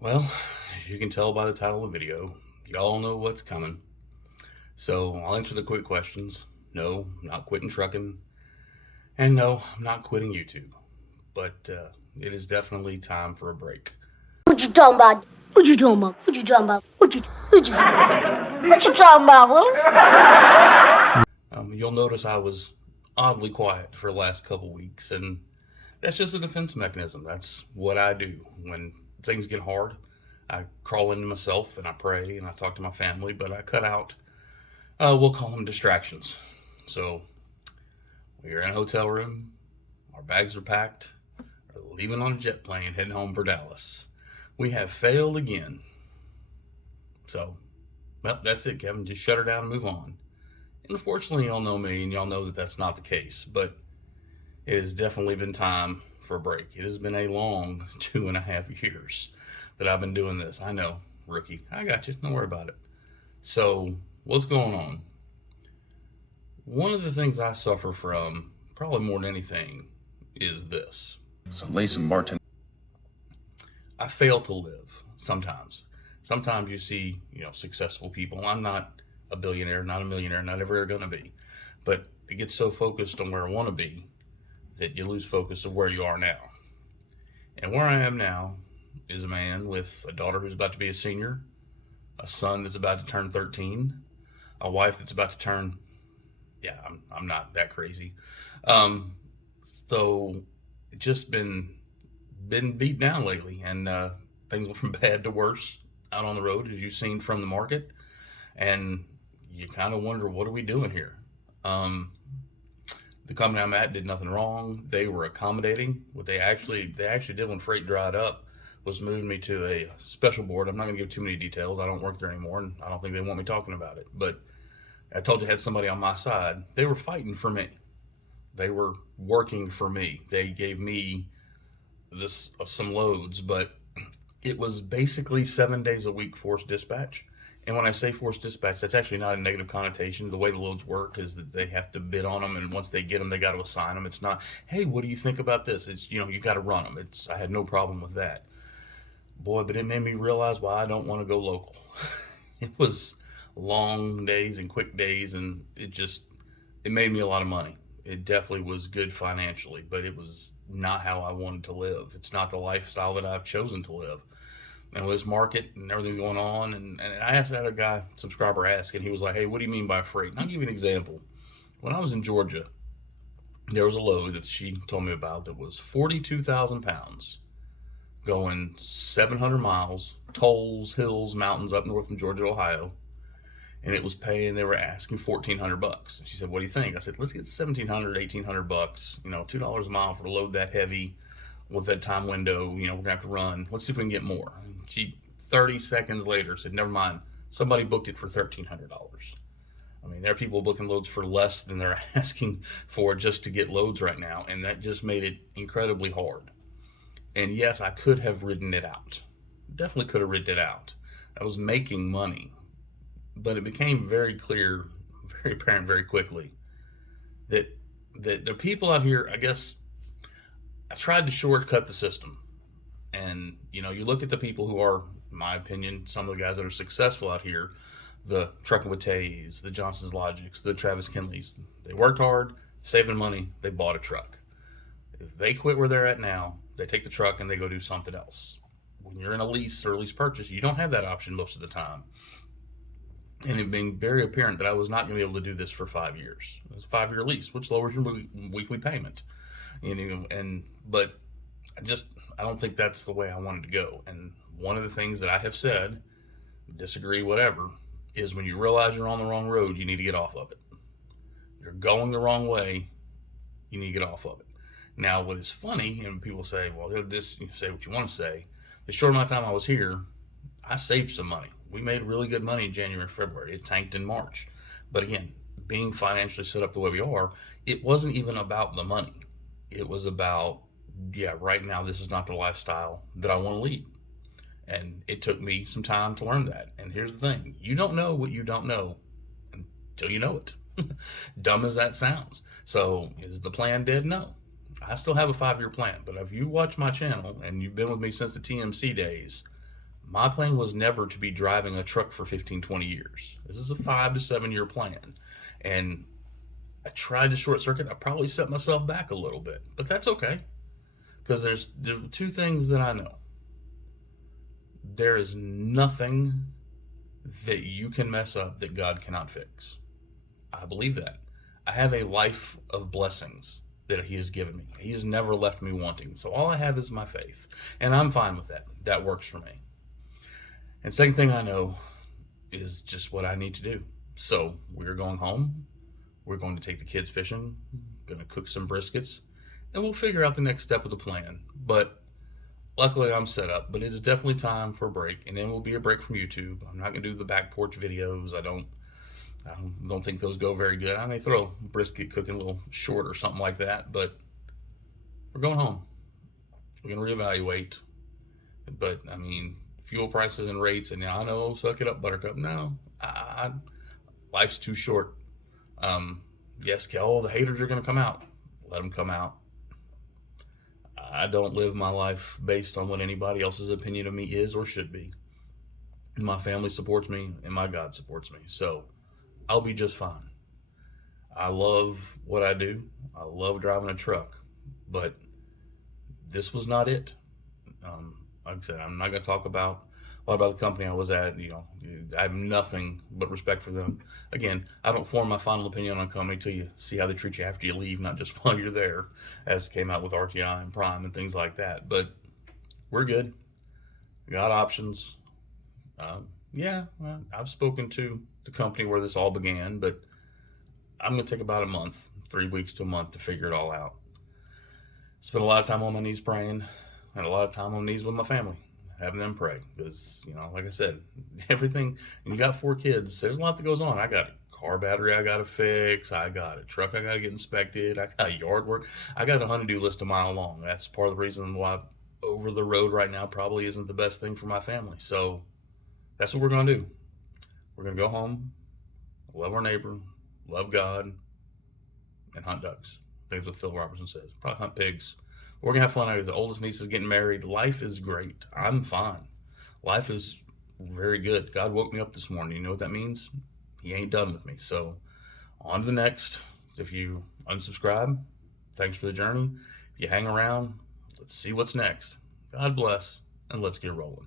Well, as you can tell by the title of the video, y'all know what's coming. So I'll answer the quick questions. No, I'm not quitting trucking. And no, I'm not quitting YouTube. But it is definitely time for a break. What you talking about? What you talking about? What you talking about? What you talking about, Willis? You'll notice I was oddly quiet for the last couple weeks, and that's just a defense mechanism. That's what I do. When things get hard, I crawl into myself and I pray and I talk to my family, but I cut out, we'll call them distractions. So we're in a hotel room, our bags are packed, we're leaving on a jet plane, heading home for Dallas. We have failed again. So, well, that's it, Kevin. Just shut her down and move on. And unfortunately, y'all know me and y'all know that that's not the case, but it has definitely been time for a break. It has been a long 2.5 years that I've been doing this. I know, rookie. I got you. Don't worry about it. So, what's going on? One of the things I suffer from, probably more than anything, is this. So lay some bartender. I fail to live sometimes. Sometimes you see, successful people. I'm not a billionaire, not a millionaire, not ever going to be. But it gets so focused on where I want to be that you lose focus of where you are now. And where I am now is a man with a daughter who's about to be a senior, a son that's about to turn 13, a wife that's about to turn, I'm not that crazy. So just been beat down lately, and things went from bad to worse out on the road, as you've seen from the market, and you kind of wonder, what are we doing here? The company I'm at did nothing wrong. They were accommodating. What they actually did when freight dried up was move me to a special board. I'm not going to give too many details. I don't work there anymore, and I don't think they want me talking about it. But I told you I had somebody on my side. They were fighting for me. They were working for me. They gave me some loads, but it was basically 7 days a week forced dispatch. And when I say forced dispatch, that's actually not a negative connotation. The way the loads work is that they have to bid on them, and once they get them, they got to assign them. It's not, hey, what do you think about this? It's, you got to run them. I had no problem with that. Boy, but it made me realize why I don't want to go local. It was long days and quick days, and it made me a lot of money. It definitely was good financially, but it was not how I wanted to live. It's not the lifestyle that I've chosen to live. And with this market and everything going on, and I had a guy, subscriber, ask, and he was like, hey, what do you mean by freight? And I'll give you an example. When I was in Georgia, there was a load that she told me about that was 42,000 pounds going 700 miles, tolls, hills, mountains up north from Georgia to Ohio. And it was paying, they were asking $1,400. She said, what do you think? I said, let's get $1,700, $1,800, $2 a mile for a load that heavy with that time window, we're gonna have to run. Let's see if we can get more. She 30 seconds later said, never mind, somebody booked it for $1,300. I mean, there are people booking loads for less than they're asking for just to get loads right now, and that just made it incredibly hard. And yes, I could have ridden it out. Definitely could have ridden it out. I was making money, but it became very clear, very apparent very quickly that there are people out here, I guess, I tried to shortcut the system. And, you look at the people who are, in my opinion, some of the guys that are successful out here, the Trucking with Tays, the Johnson's Logics, the Travis Kinleys. They worked hard, saving money, they bought a truck. If they quit where they're at now, they take the truck and they go do something else. When you're in a lease or lease purchase, you don't have that option most of the time. And it being very apparent that I was not going to be able to do this for 5 years. It was a 5-year lease, which lowers your weekly payment. But I don't think that's the way I wanted to go. And one of the things that I have said, disagree, whatever, is when you realize you're on the wrong road, you need to get off of it. You're going the wrong way, you need to get off of it. Now, what is funny, and people say, well, you say what you want to say. The short amount of time I was here, I saved some money. We made really good money in January and February. It tanked in March. But again, being financially set up the way we are, it wasn't even about the money. It was about, right now this is not the lifestyle that I want to lead. And it took me some time to learn that. And here's the thing. You don't know what you don't know until you know it. Dumb as that sounds. So is the plan dead? No. I still have a 5-year plan. But if you watch my channel and you've been with me since the TMC days, My plan was never to be driving a truck for 15, 20 years. This is a 5 to 7 year plan. And I tried to short circuit. I probably set myself back a little bit, but that's okay. Because there are two things that I know. There is nothing that you can mess up that God cannot fix. I believe that. I have a life of blessings that He has given me. He has never left me wanting. So all I have is my faith. And I'm fine with that. That works for me. And second thing I know is just what I need to do. So we're going home. We're going to take the kids fishing. Going to cook some briskets. And we'll figure out the next step of the plan. But luckily I'm set up. But it is definitely time for a break. And then will be a break from YouTube. I'm not going to do the back porch videos. I don't think those go very good. I may throw a brisket cooking a little short or something like that, but we're going home. We're going to reevaluate. But, I mean, fuel prices and rates, and I know, suck it up, Buttercup. No, life's too short. Yes, all the haters are going to come out. Let them come out. I don't live my life based on what anybody else's opinion of me is or should be. My family supports me, and my God supports me. So, I'll be just fine. I love what I do. I love driving a truck, but this was not it. Like I said, I'm not going to talk a lot about the company I was at. I have nothing but respect for them. Again, I don't form my final opinion on a company till you see how they treat you after you leave, not just while you're there, as came out with RTI and Prime and things like that. But we're good. We got options. I've spoken to the company where this all began, but I'm going to take about a month, 3 weeks to a month to figure it all out. Spent a lot of time on my knees praying, and a lot of time on my knees with my family, having them pray. Because, like I said, everything, and you got 4 kids, there's a lot that goes on. I got a car battery I got to fix. I got a truck I got to get inspected. I got yard work. I got a honey-do list a mile long. That's part of the reason why over the road right now probably isn't the best thing for my family. So that's what we're going to do. We're going to go home, love our neighbor, love God, and hunt ducks. I think that's what Phil Robertson says. Probably hunt pigs. We're going to have fun. The oldest niece is getting married. Life is great. I'm fine. Life is very good. God woke me up this morning. You know what that means? He ain't done with me. So on to the next. If you unsubscribe, thanks for the journey. If you hang around, let's see what's next. God bless, and let's get rolling.